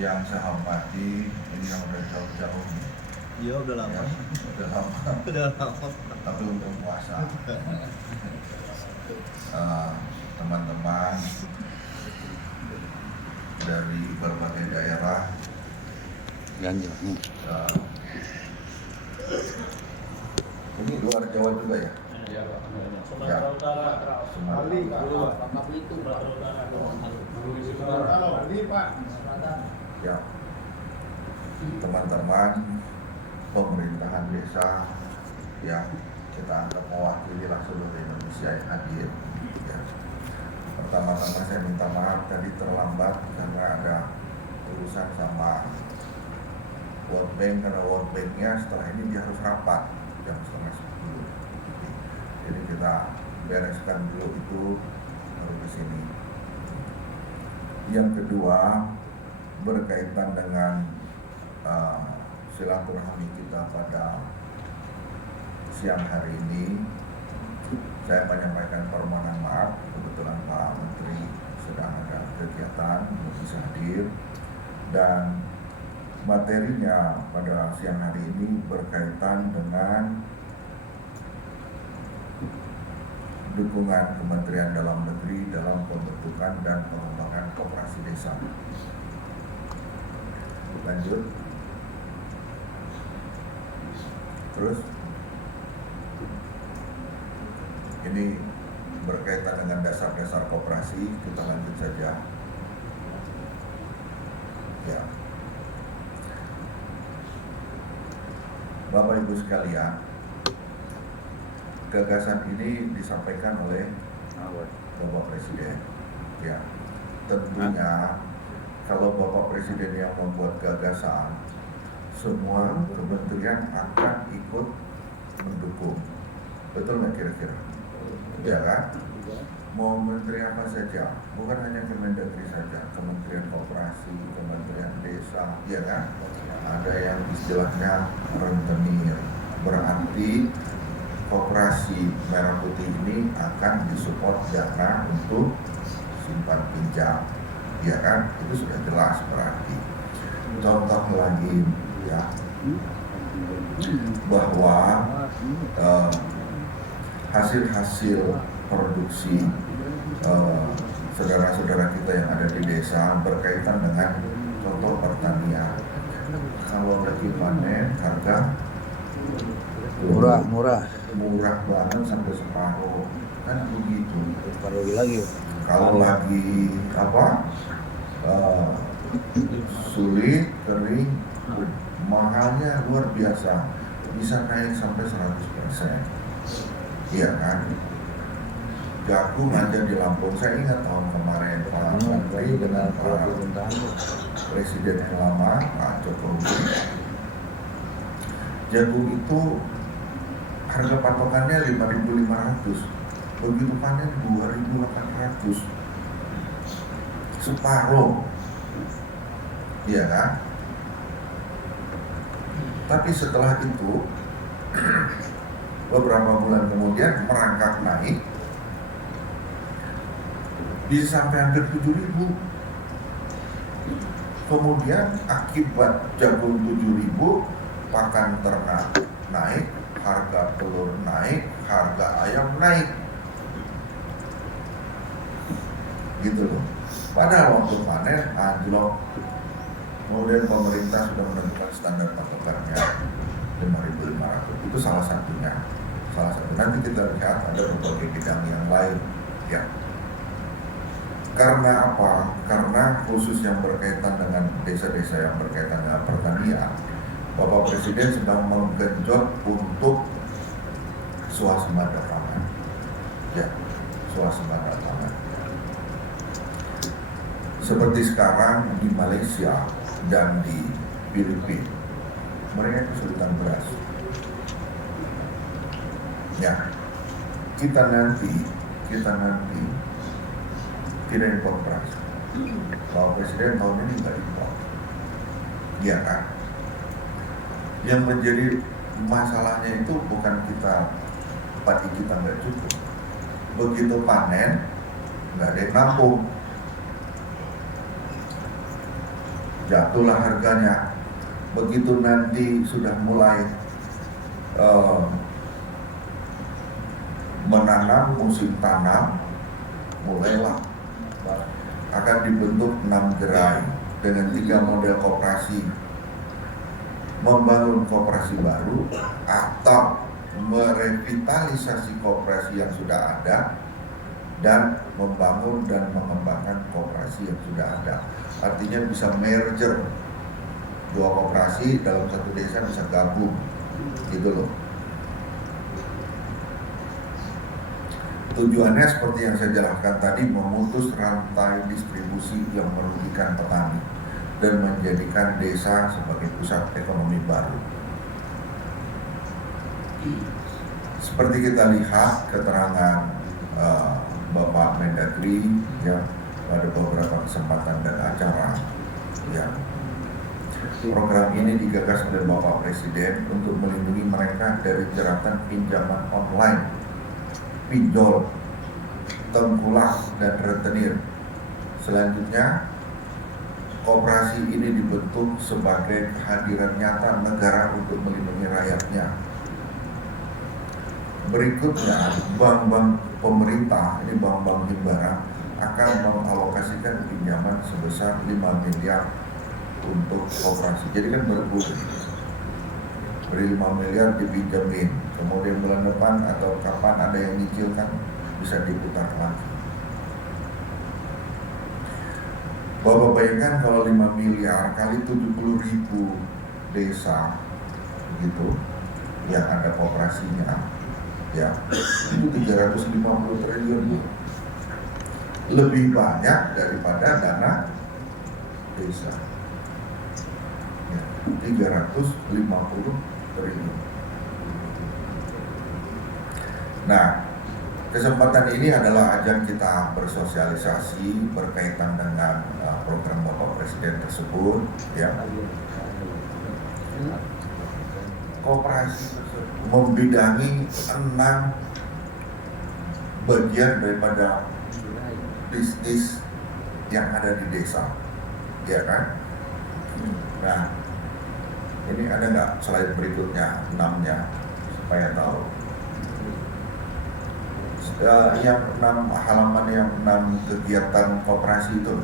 Yang saya hormati, ini yang udah jauh-jauh nih. Iya, udah lama. Ya, udah lama. Udah lama. Tapi untuk puasa. Teman-teman dari berbagai daerah. Ganjil. Ini luar Jawa juga ya? Iya, Pak. Ya. Sumatera Utara. Sumatera Utara. Ya. Teman-teman pemerintahan desa yang kita anggap mewakili seluruh Indonesia yang hadir. Ya. Pertama-tama saya minta maaf tadi terlambat karena ada urusan sama World Bank, karena World Bank-nya setelah ini dia harus rapat jam 9:30. Jadi kita bereskan dulu itu baru di sini. Yang kedua berkaitan dengan silaturahmi kita pada siang hari ini, saya menyampaikan permohonan maaf. Kebetulan Pak Menteri sedang ada kegiatan, belum bisa hadir, dan materinya pada siang hari ini berkaitan dengan dukungan Kementerian Dalam Negeri dalam pembentukan dan pengembangan koperasi desa. Lanjut. Terus ini berkaitan dengan dasar-dasar koperasi, kita lanjut saja. Ya. Bapak Ibu sekalian, gagasan ini disampaikan oleh Bapak Presiden. Ya, tentunya kalau Bapak Presiden yang membuat gagasan, semua kementerian akan ikut mendukung. Betul nggak kira-kira? Ya kan? Mau menteri apa saja, bukan hanya Kemendagri saja, Kementerian Koperasi, Kementerian Desa, ya kan? Ada yang istilahnya rentenir, berarti koperasi merah putih ini akan disupport dana untuk simpan pinjam, ya kan? Itu sudah jelas berarti. Contoh lagi, ya, bahwa hasil-hasil produksi saudara-saudara kita yang ada di desa berkaitan dengan contoh pertanian. Kalau lagi panen harga murah banget sampai separuh, kan begitu. Separuh lagi. Kalau lagi sulit, kering, mahalnya luar biasa, bisa naik sampai 100%. Iya kan? Jagung aja di Lampung, saya ingat tahun kemarin Pak Menteri dengan Pak Presiden yang lama, Pak Jokowi, jagung itu harga patokannya 5.500, begitu panen 2.800, separuh, iya kan? Tapi setelah itu beberapa bulan kemudian merangkak naik, bisa sampai hampir 7.000. Kemudian akibat jagung 7.000, pakan ternak naik, harga telur naik, harga ayam naik, gitu loh. Padahal waktu panen anjlok. Kemudian pemerintah sudah menentukan standar patokannya 5.500. Itu salah satunya. Nanti kita lihat ada berbagai bidang yang lain, ya. Karena apa? Karena khusus yang berkaitan dengan desa-desa yang berkaitan dengan pertanian, Bapak Presiden sedang menggenjot untuk swasembada pangan. Ya, swasembada pangan. Seperti sekarang di Malaysia dan di Filipina, mereka kesulitan beras. Ya, kita nanti tidak impor beras. Bapak Presiden tahun ini nggak impor, ya kan? Yang menjadi masalahnya itu bukan padi kita nggak cukup. Begitu panen nggak ada yang nampung. jatuhlah harganya. Begitu nanti sudah mulai menanam musim tanam, mulailah akan dibentuk 6 gerai dengan 3 model koperasi, membangun koperasi baru atau merevitalisasi koperasi yang sudah ada dan membangun dan mengembangkan koperasi yang sudah ada. Artinya bisa merger 2 koperasi dalam satu desa, bisa gabung gitu loh. Tujuannya seperti yang saya jelaskan tadi, memutus rantai distribusi yang merugikan petani dan menjadikan desa sebagai pusat ekonomi baru. Seperti kita lihat keterangan Bapak Mendagri ya pada beberapa kesempatan dan acara ya. Program ini digagas oleh Bapak Presiden untuk melindungi mereka dari jeratan pinjaman online, pinjol, tengkulak, dan rentenir. Selanjutnya, koperasi ini dibentuk sebagai kehadiran nyata negara untuk melindungi rakyatnya. Berikutnya, bank-bank pemerintah, ini bank-bank himbara, akan mengalokasikan pinjaman sebesar 5 miliar untuk koperasi. Jadi kan berburu, beri 5 miliar dipinjemin, kemudian bulan depan atau kapan ada yang nyicilkan bisa diputar lagi. Bapak bayangkan kalau 5 miliar kali 70.000 desa gitu yang ada koperasinya ya, itu 350 triliun, lebih banyak daripada dana desa ya, 350 triliun. Nah, kesempatan ini adalah ajang kita bersosialisasi berkaitan dengan program Bapak Presiden tersebut ya. Koperasi membidangi 6 bagian daripada bisnis yang ada di desa, ya kan? Nah, ini ada nggak slide berikutnya 6-nya supaya tahu? Yang 6 halaman, yang 6 kegiatan koperasi itu.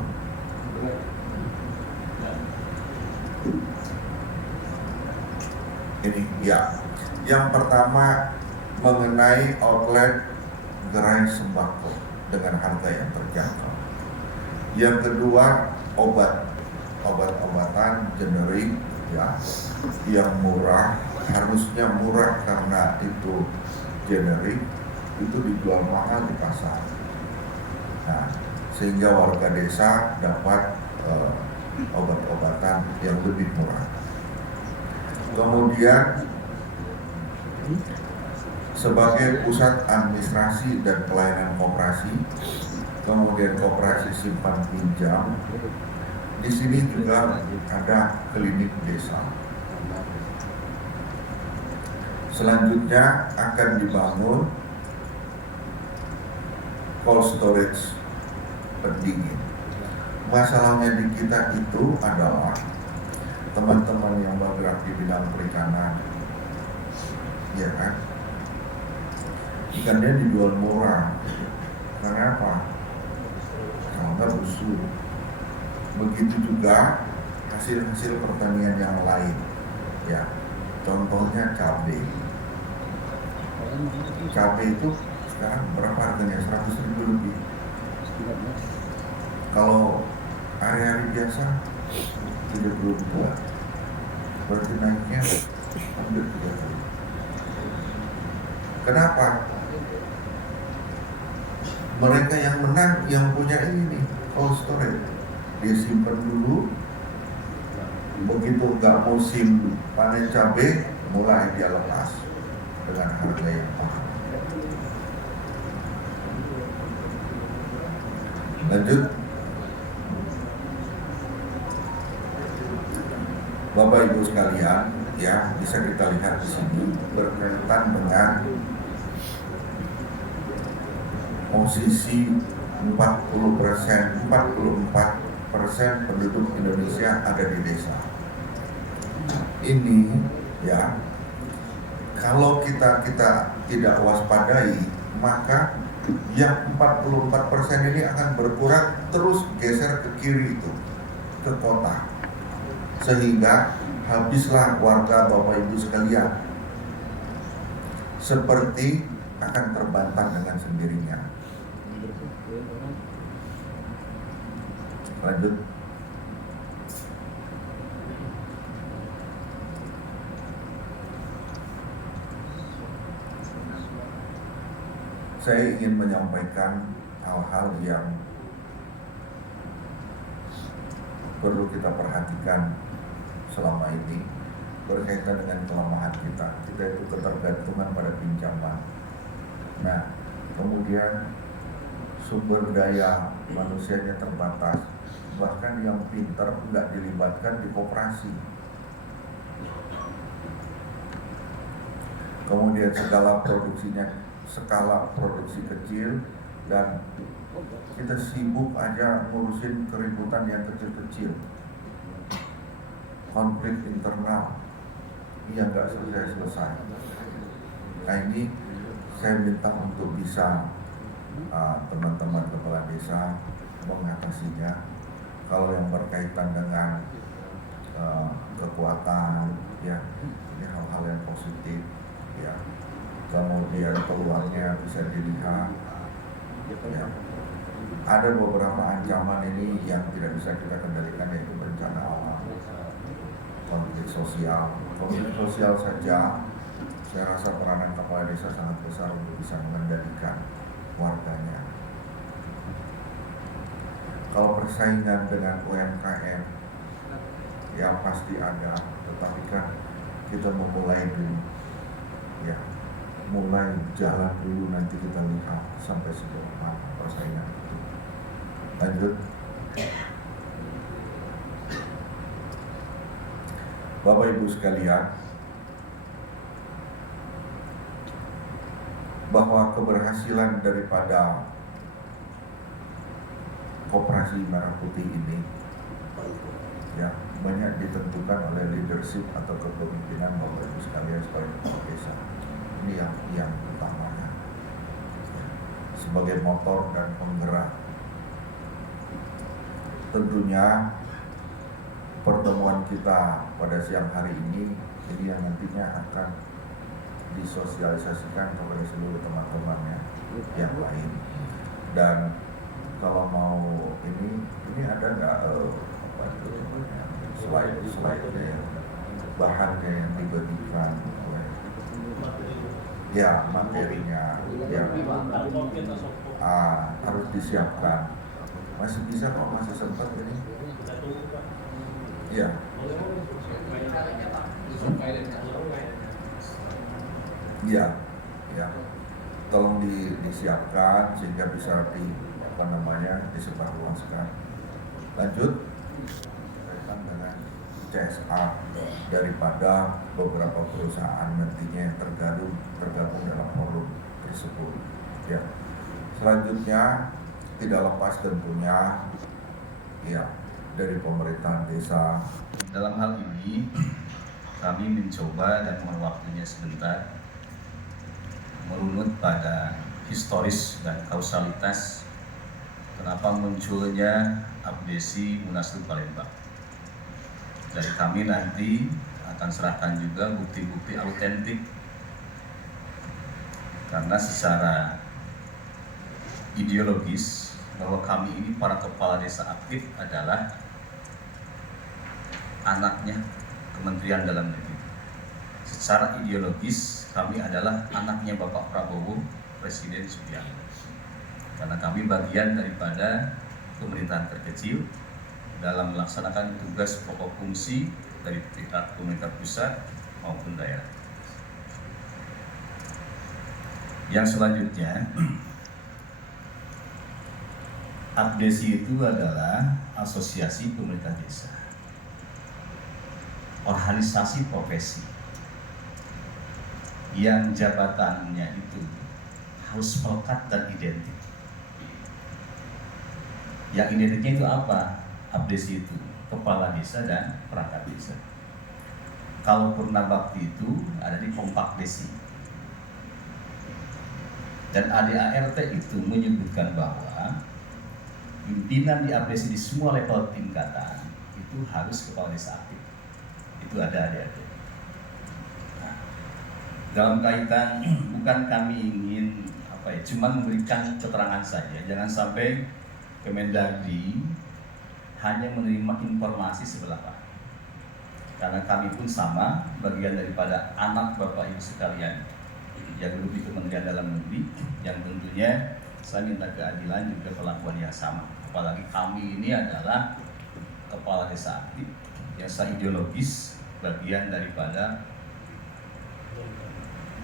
Ini ya. Yang pertama mengenai outlet gerai sembako dengan harga yang terjangkau. Yang kedua obat-obatan generik ya, yang murah, harusnya murah karena itu generik, itu dijual mahal di pasar. Nah, sehingga warga desa dapat obat-obatan yang lebih murah. Kemudian sebagai pusat administrasi dan pelayanan koperasi, kemudian koperasi simpan pinjam, di sini juga ada klinik desa. Selanjutnya akan dibangun cold storage pendingin. Masalahnya di kita itu adalah teman-teman yang bergerak di bidang perikanan, ya kan? Ikannya dijual murah. Kenapa? Karena busuk. Begitu juga hasil-hasil pertanian yang lain, ya. Contohnya cabai. Cabai itu sekarang berapa harganya? 100.000 lebih. Kalau hari-hari biasa 32, berarti naiknya hampir 3 kali. Kenapa? Mereka yang menang, yang punya ini cold storage, dia simpan dulu, begitu nggak musim panen cabai, mulai dia lepas dengan harga yang mahal. Lanjut. Bapak Ibu sekalian, ya bisa kita lihat di sini berkaitan dengan posisi 44% penduduk Indonesia ada di desa. Ini ya, kalau kita tidak waspadai, maka yang 44% ini akan berkurang terus geser ke kiri itu, ke kota, sehingga habislah warga Bapak Ibu sekalian, seperti akan terbantah dengan sendirinya. Lanjut. Saya ingin menyampaikan hal-hal yang perlu kita perhatikan selama ini berkaitan dengan kelemahan kita. Kita itu ketergantungan pada pinjaman. Nah, kemudian sumber daya manusianya terbatas, bahkan yang pintar nggak dilibatkan di koperasi. Kemudian skala produksi kecil, dan kita sibuk aja ngurusin keributan yang kecil-kecil, konflik internal yang nggak selesai. Nah, ini saya minta untuk bisa teman-teman kepala desa mengatasinya. Kalau yang berkaitan dengan kekuatan, ya, ini hal-hal yang positif, ya. Kemudian peluangnya bisa dilihat, ya. Ada beberapa ancaman ini yang tidak bisa kita kendalikan, yaitu bencana alam, konflik sosial saja. Saya rasa peranan kepala desa sangat besar untuk bisa mengendalikan warganya. Kalau persaingan dengan UMKM, ya pasti ada, tetapi kan kita memulai dulu, ya, mulai jalan dulu, nanti kita lihat sampai sejauh mana persaingan itu. Lanjut. Bapak Ibu sekalian, bahwa keberhasilan daripada Koperasi Merah Putih ini, ya, banyak ditentukan oleh leadership atau kepemimpinan Bapak Ibu sekalian sebagai kepala desa. Ini yang utamanya, sebagai motor dan penggerak. Tentunya pertemuan kita pada siang hari ini yang nantinya akan disosialisasikan kepada seluruh teman-temannya yang lain. Dan kalau mau ini ada nggak slide-nya, bahannya yang dibagikan, ya, materinya yang harus disiapkan. Masih bisa kok, masih sempat ini, ya. Ya, tolong disiapkan sehingga bisa disebarluaskan. Lanjut berkaitan dengan CSR daripada beberapa perusahaan nantinya yang tergabung dalam forum tersebut. Ya, selanjutnya tidak lepas tentunya, ya, dari pemerintahan desa. Dalam hal ini kami mencoba dan mohon waktunya sebentar merunut pada historis dan kausalitas kenapa munculnya abdesi Munaslup Palembang. Dari kami nanti akan serahkan juga bukti-bukti autentik, karena secara ideologis bahwa kami ini para kepala desa aktif adalah anaknya Kementerian Dalam Negeri. Secara ideologis kami adalah anaknya Bapak Prabowo, Presiden Subianto. Karena kami bagian daripada pemerintahan terkecil dalam melaksanakan tugas pokok fungsi dari pihak pemerintah pusat maupun daerah. Yang selanjutnya, APDESI itu adalah Asosiasi Pemerintah Desa, organisasi profesi yang jabatannya itu harus melekat dan identik. Yang identiknya itu apa? abdesi itu kepala desa dan perangkat desa. Kalau purna bakti itu ada di kompak desi. Dan ADART itu menyebutkan bahwa pimpinan di abdesi di semua level tingkatan itu harus kepala desa aktif. Itu ada ADART. Nah, dalam kaitan bukan kami ingin cuma memberikan keterangan saja. Jangan sampai Kemendagri hanya menerima informasi sebelah Pak. Karena kami pun sama bagian daripada anak Bapak Ibu sekalian yang duduk di Kementerian Dalam Negeri, yang tentunya saya minta keadilan juga perlakuan yang sama. Apalagi kami ini adalah kepala desa aktif yang secara ideologis bagian daripada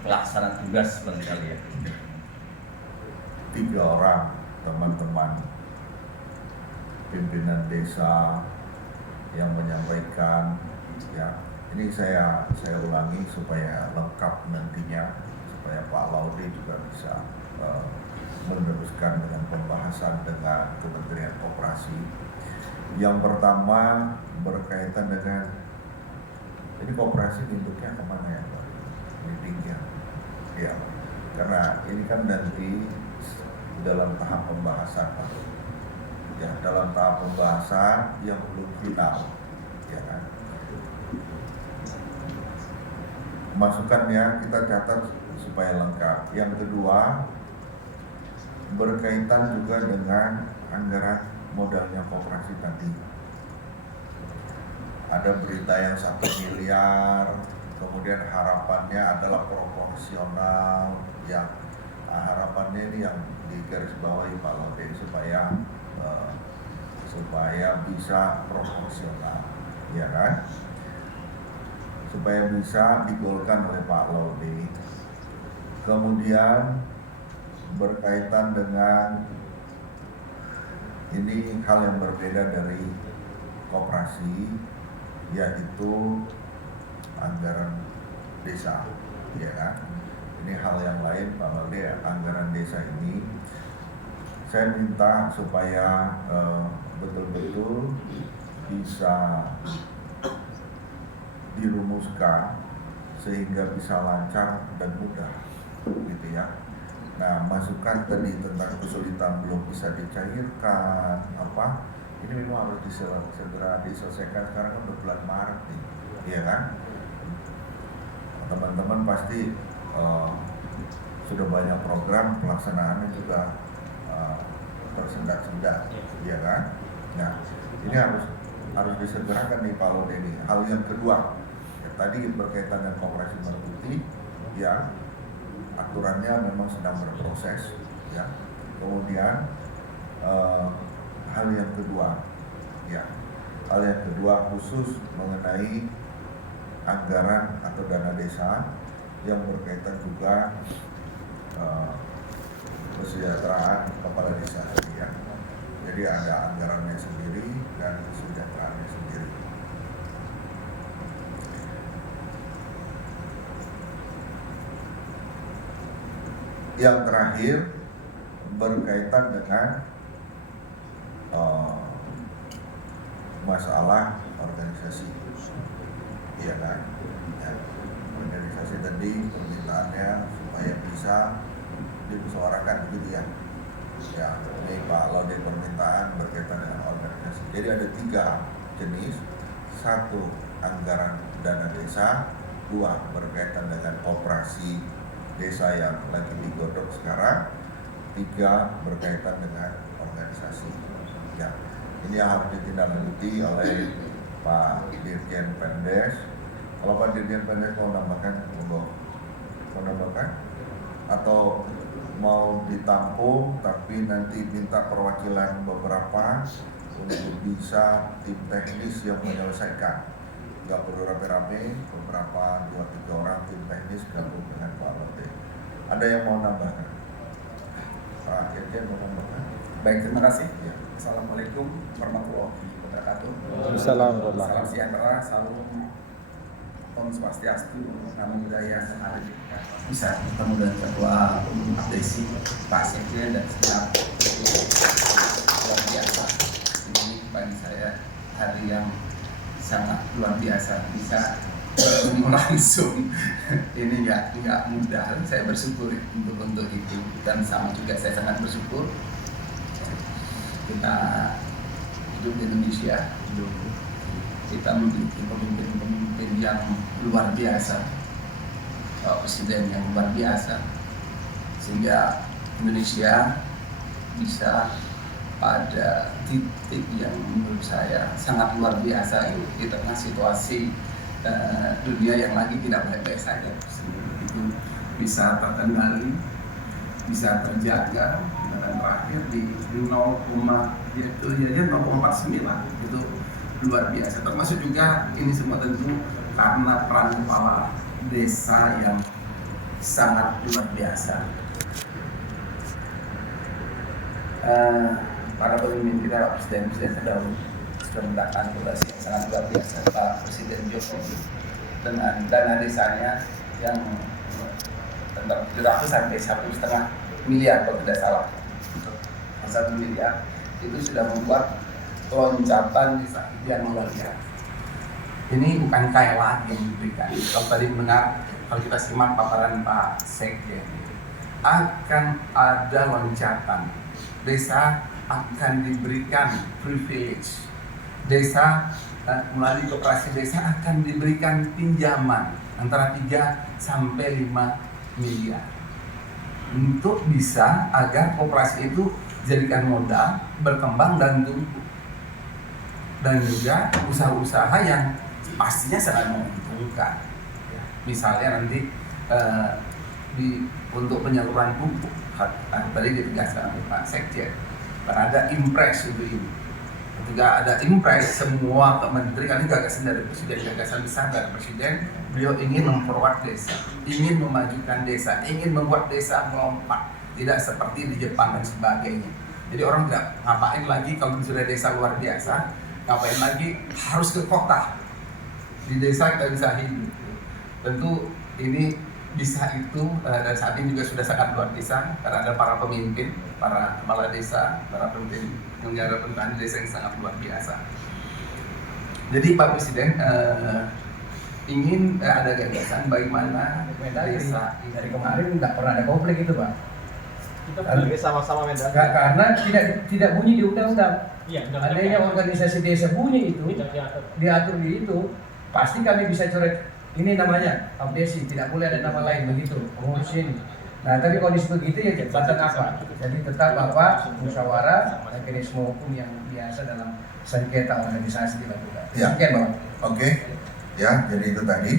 pelaksana tugas barangkali ya. 3 orang teman-teman pimpinan desa yang menyampaikan, ya ini saya ulangi supaya lengkap nantinya, supaya Pak Laude juga bisa meneruskan dengan pembahasan dengan Kementerian Koperasi. Yang pertama berkaitan dengan ini koperasi bentuknya kemana ya Pak? Leadingnya, ya karena ini kan nanti dalam tahap pembahasan Pak. Ya, dalam tahap pembahasan yang belum final, ya kan. Masukannya kita catat supaya lengkap. Yang kedua berkaitan juga dengan anggaran modalnya koperasi tadi. Ada berita yang 1 miliar, kemudian harapannya adalah proporsional, yang harapannya ini yang digarisbawahi Pak Laude supaya bisa proporsional, ya kan? Supaya bisa digolkan oleh Pak Laude. Kemudian berkaitan dengan ini hal yang berbeda dari koperasi, yaitu anggaran desa, ya kan? Ini hal yang lain Pak Laude, anggaran desa ini saya minta supaya betul-betul bisa dirumuskan sehingga bisa lancar dan mudah, gitu ya. Nah, masukan tadi tentang kesulitan belum bisa dicairkan, ini memang harus segera diselesaikan. Sekarang kan udah bulan Maret nih, iya kan? Teman-teman pasti sudah banyak program, pelaksanaannya juga tersendat-sendat, ya kan? Nah, ini harus disegerakan nih Pak Laude ini. Hal yang kedua, ya, tadi berkaitan dengan koperasi merah putih, ya aturannya memang sedang berproses, ya. Kemudian hal yang kedua khusus mengenai anggaran atau dana desa yang berkaitan juga kesejahteraan kepala desa, ya. Jadi ada anggarannya sendiri dan kesejahteraannya sendiri. Yang terakhir berkaitan dengan masalah organisasi, ya kan? Ya, organisasi tadi permintaannya supaya bisa dimusawarahkan gitu ya. Ya, ini Pak Laude permintaan berkaitan dengan organisasi. Jadi ada 3 jenis. 1 anggaran dana desa, 2 berkaitan dengan operasi desa yang lagi digodok sekarang, 3 berkaitan dengan organisasi. Ya, ini yang harus ditindaklanjuti oleh Pak Dirjen Pendes. Kalau Pak Dirjen Pendes mau nambahkan atau mau ditampung tapi nanti minta perwakilan beberapa untuk bisa tim teknis yang menyelesaikan. Nggak perlu rame-rame, beberapa 2-3 orang tim teknis gabung dengan Pak Laude. Ada yang mau nambahkan? Pak Dirjen mau nambahkan? Baik, terima kasih. Ya. Assalamualaikum warahmatullahi wabarakatuh. Salam Salam sejahtera, salam Om Swastiastu, Namo Buddhaya, ada bisa bertemu dengan Ketua Umum Abdesi, Pak Sekjen dan segenap luar biasa. Ini bagi saya hari yang sangat luar biasa bisa bertemu langsung. Ini nggak mudah. Saya bersyukur untuk itu, dan sama juga saya sangat bersyukur kita hidup di Indonesia. Kita memiliki pemimpin-pemimpin yang luar biasa, presiden yang luar biasa, sehingga Indonesia bisa pada titik yang menurut saya sangat luar biasa di tengah situasi dunia yang lagi tidak baik-baik saja. Itu bisa terkendali, bisa terjaga, dan terakhir di 0,49 itu luar biasa. Termasuk juga ini semua tentu karena peran kepala desa yang sangat luar biasa. Para pemimpin kita, Pak Presiden terdahulu sudah meletakkan fondasi yang sangat luar biasa. Pak Presiden Jokowi dengan dana desanya yang 700 sampai 1,5 miliar kalau tidak salah, 1 miliar itu sudah membuat loncatan desa yang luar biasa. Ini bukan kaya lagi yang diberikan. Kalau tadi mendengar, kalau kita simak paparan Pak Sekjen, akan ada loncatan. Desa akan diberikan privilege. Desa melalui koperasi desa akan diberikan pinjaman antara 3 sampai 5 miliar untuk bisa agar koperasi itu jadikan modal, berkembang dan tumbuh. Dan juga usaha-usaha yang pastinya sangat menguntungkan. Misalnya nanti untuk penyaluran pupuk, tadi ditegaskan oleh Pak Sekjen, ada impres untuk ini. Ketika ada impres, semua menteri, kali gagasan dari Presiden, gagasan besar dari Presiden, beliau ingin memperkuat desa, ingin memajukan desa, ingin membuat desa melompat, tidak seperti di Jepang dan sebagainya. Jadi orang tidak ngapain lagi kalau sudah desa luar biasa, ngapain lagi harus ke kota. Di desa kita bisa hidup. Tentu ini bisa itu, dan saat ini juga sudah sangat luar biasa karena ada para pemimpin, para kepala desa, para pemimpin penyelenggara pemerintahan desa yang sangat luar biasa. Jadi Pak Presiden ingin ada gagasan bagaimana desa dari kemarin nggak pernah ada konflik itu, Pak. Kita pergi sama-sama Medan. Karena tidak bunyi di undang-undang. Iya, Adanya organisasi desa bunyi itu diatur di itu, pasti kami bisa coret. Ini namanya abdesi, tidak boleh ada nama lain begitu, pengurus ini. Nah, tapi kalau disebut gitu ya jabatan apa? Jadi tetap bahwa musyawarah mekanisme hukum yang biasa dalam sengketa organisasi dilakukan. Ya. Sekian, Bang. Oke, ya, jadi itu tadi.